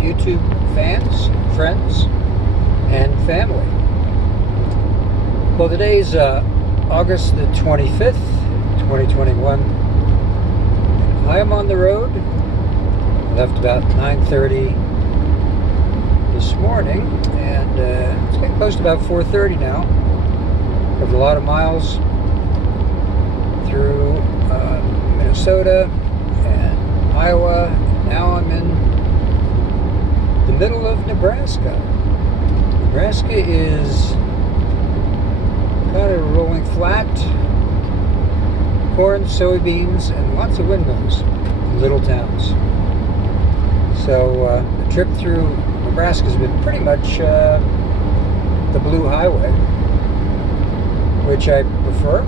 YouTube fans, friends, and family. Well, today's August the 25th, 2021. I am on the road. Left about 9:30 this morning, and it's getting close to about 4:30 now. Covered a lot of miles through Minnesota and Iowa. Now I'm in the middle of Nebraska. Nebraska is kind of rolling flat. Corn, soybeans, and lots of windmills in little towns. So the trip through Nebraska has been pretty much the Blue Highway, which I prefer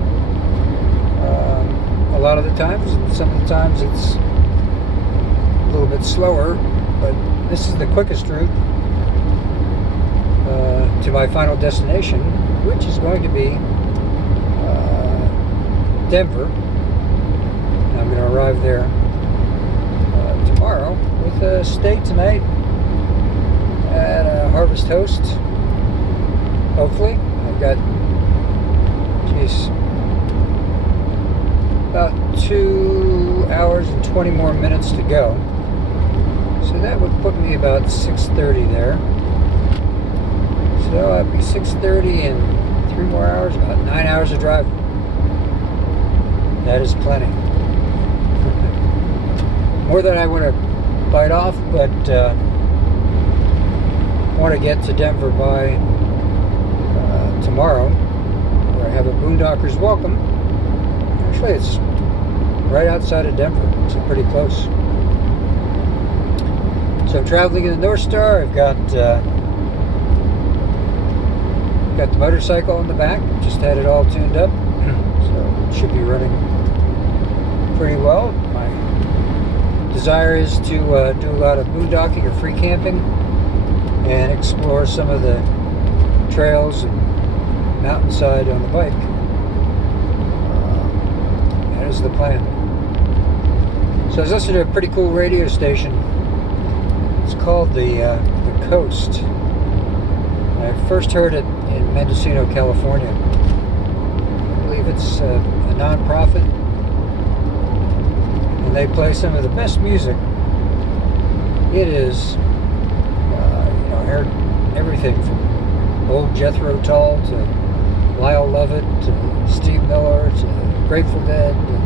a lot of the times. Some of the times it's a little bit slower, but this is the quickest route to my final destination, which is going to be Denver. I'm going to arrive there tomorrow with a stay tonight at a Harvest Host. Hopefully. I've got about 2 hours and 20 more minutes to go. So that would put me about 6:30 there. So I'd be 6:30 in 3 more hours, about 9 hours of driving. That is plenty. More than I want to bite off, but I want to get to Denver by tomorrow, where I have a Boondocker's Welcome. Actually, it's right outside of Denver, so pretty close. So I'm traveling in the Northstar. I've got the motorcycle on the back. Just had it all tuned up, so it should be running pretty well. My desire is to do a lot of boondocking or free camping and explore some of the trails and mountainside on the bike. That is the plan. So I was listening to a pretty cool radio station. It's called the Coast. I first heard it in Mendocino, California. I believe it's a non-profit, and they play some of the best music. It is, I heard everything from old Jethro Tull to Lyle Lovett to Steve Miller to Grateful Dead, and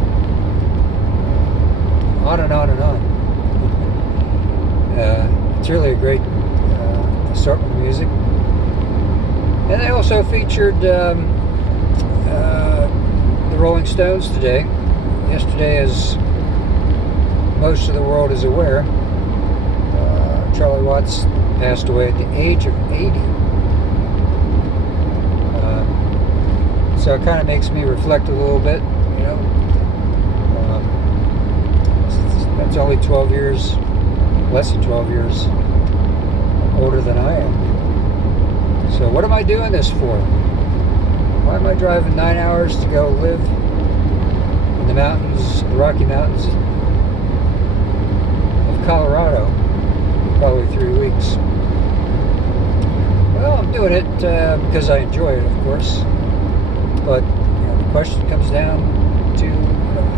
on and on and on. It's really a great assortment of music. And they also featured the Rolling Stones today. Yesterday, as most of the world is aware, Charlie Watts passed away at the age of 80. So it kind of makes me reflect a little bit, That's only 12 years, less than 12 years older than I am. So what am I doing this for? Why am I driving 9 hours to go live in the mountains, the Rocky Mountains of Colorado, probably 3 weeks? Well, I'm doing it because I enjoy it, of course. But the question comes down to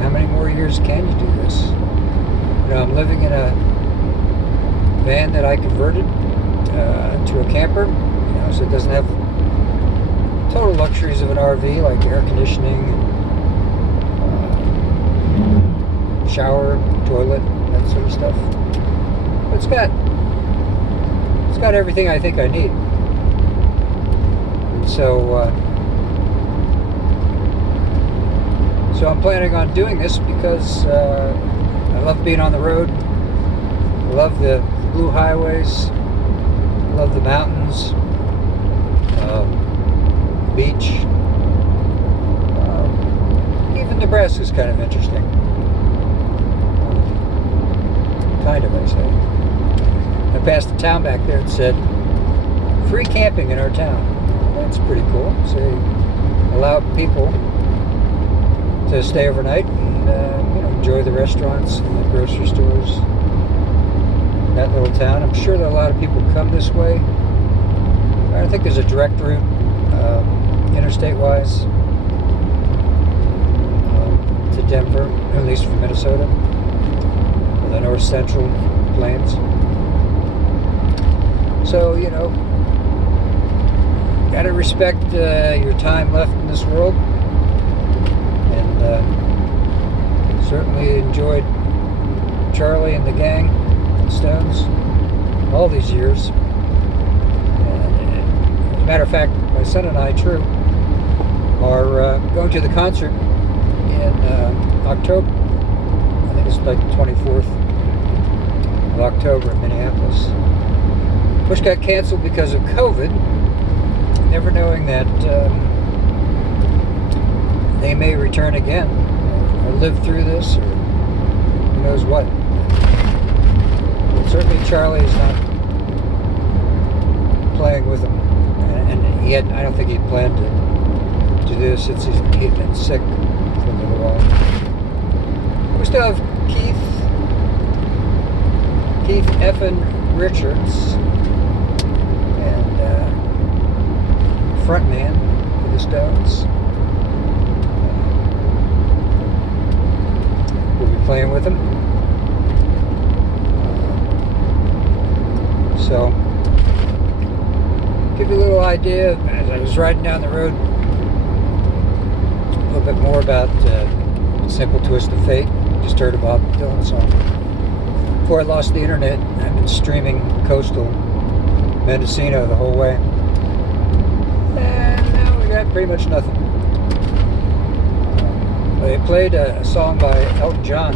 how many more years can you do this? I'm living in a van that I converted to a camper, so it doesn't have total luxuries of an RV like air conditioning, shower, toilet, that sort of stuff. But it's got everything I think I need. And so I'm planning on doing this because I love being on the road. I love the blue highways. I love the mountains, beach. Even Nebraska is kind of interesting. Kind of, I say. I passed a town back there that said, free camping in our town. That's pretty cool. So they allow people to stay overnight and enjoy the restaurants and the grocery stores in that little town. I'm sure that a lot of people come this way. I think there's a direct route, interstate-wise, to Denver, at least from Minnesota, or the north central plains. So, you know, gotta respect your time left in this world, and certainly enjoyed Charlie and the gang, Stones, all these years. And, as a matter of fact, my son and I, True, are going to the concert in October. I think it's like the 24th of October in Minneapolis, which got canceled because of COVID, never knowing that they may return again, or live through this, or who knows what. But certainly Charlie is not playing with them, and he had, I don't think he'd planned to do this since he'd been sick for a little while. We still have Keith Effin Richards, and frontman for the Stones. We'll be playing with him. So, give you a little idea as I was riding down the road, a little bit more about Simple Twist of Fate. Just heard a Bob Dylan song. Before I lost the internet, I've been streaming Coastal Mendocino the whole way. And now we got pretty much nothing. They played a song by Elton John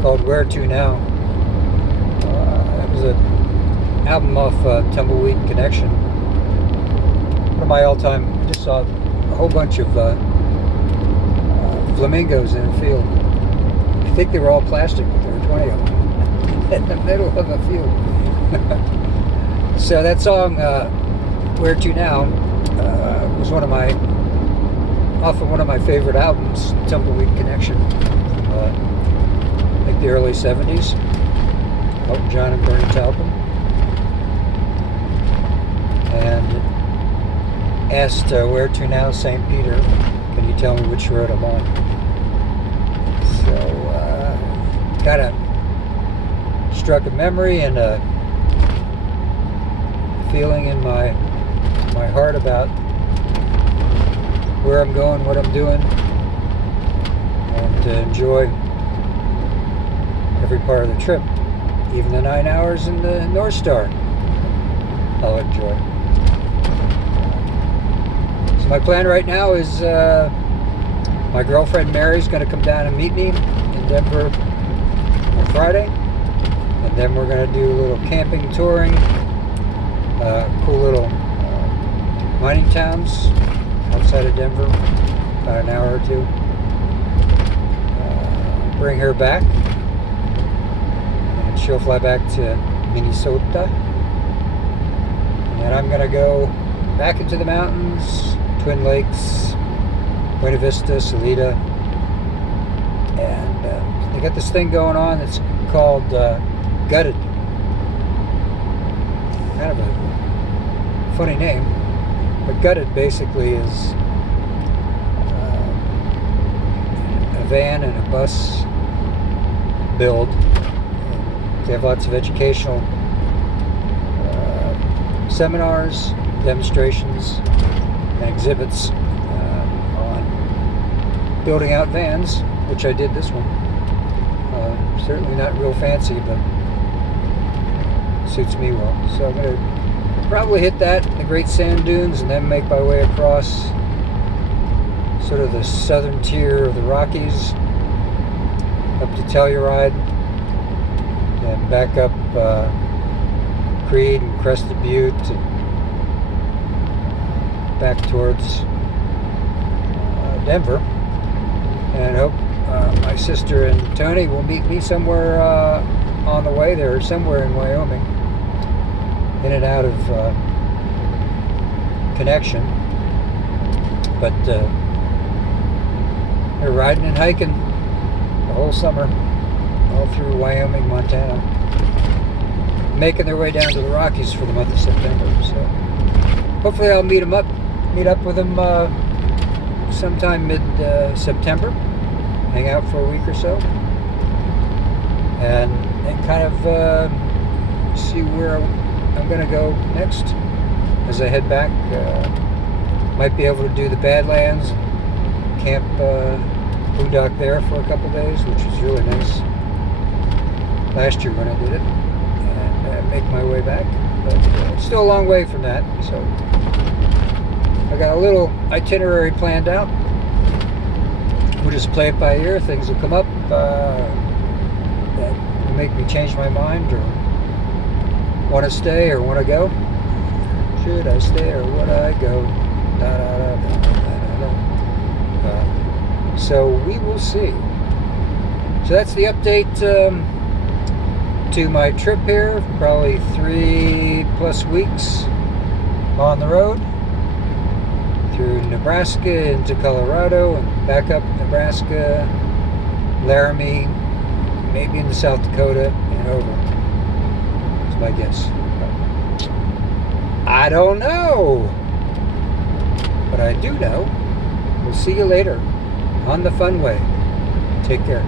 called Where To Now. That was an album off Tumbleweed Connection. One of my all-time, just saw a whole bunch of flamingos in a field. I think they were all plastic, but there were 20 of them in the middle of a field. So that song, Where To Now, was off of one of my favorite albums, Tumbleweed Connection, from I think the early 70s, Elton John and Bernie Taupin. And asked, Where To Now, St. Peter, can you tell me which road I'm on? So, kind of struck a memory and a feeling in my heart about where I'm going, what I'm doing, and to enjoy every part of the trip, even the 9 hours in the Northstar. I'll enjoy. So my plan right now is my girlfriend Mary's going to come down and meet me in Denver on Friday, and then we're going to do a little camping touring, cool little mining towns outside of Denver, about an hour or two. Bring her back, and she'll fly back to Minnesota, and then I'm going to go back into the mountains, Twin Lakes, Buena Vista, Salida, and they got this thing going on that's called Gutted. Kind of a funny name, but Gutted basically is a van and a bus build. They have lots of educational seminars, demonstrations, and exhibits on building out vans, which I did this one. Certainly not real fancy, but suits me well. So I'm going to probably hit that, the Great Sand Dunes, and then make my way across sort of the southern tier of the Rockies, up to Telluride, and back up Creed and Crested Butte, and back towards Denver, and hope my sister and Tony will meet me somewhere on the way there, somewhere in Wyoming, in and out of Connection. But they're riding and hiking the whole summer, all through Wyoming, Montana. making their way down to the Rockies for the month of September. So hopefully I'll meet up with them sometime mid-September, hang out for a week or so, and kind of see where I'm going to go next as I head back. Might be able to do the Badlands, camp boondock there for a couple days, which was really nice last year when I did it, and make my way back. But it's still a long way from that, so I got a little itinerary planned out. We'll just play it by ear. Things will come up that will make me change my mind, or want to stay or want to go. Should I stay or would I go? Da, da, da, da, da, da. So we will see. So that's the update to my trip here. Probably 3+ weeks on the road through Nebraska into Colorado and back up Nebraska, Laramie, maybe into South Dakota and over. That's my guess. I don't know, but I do know. We'll see you later on the fun way. Take care.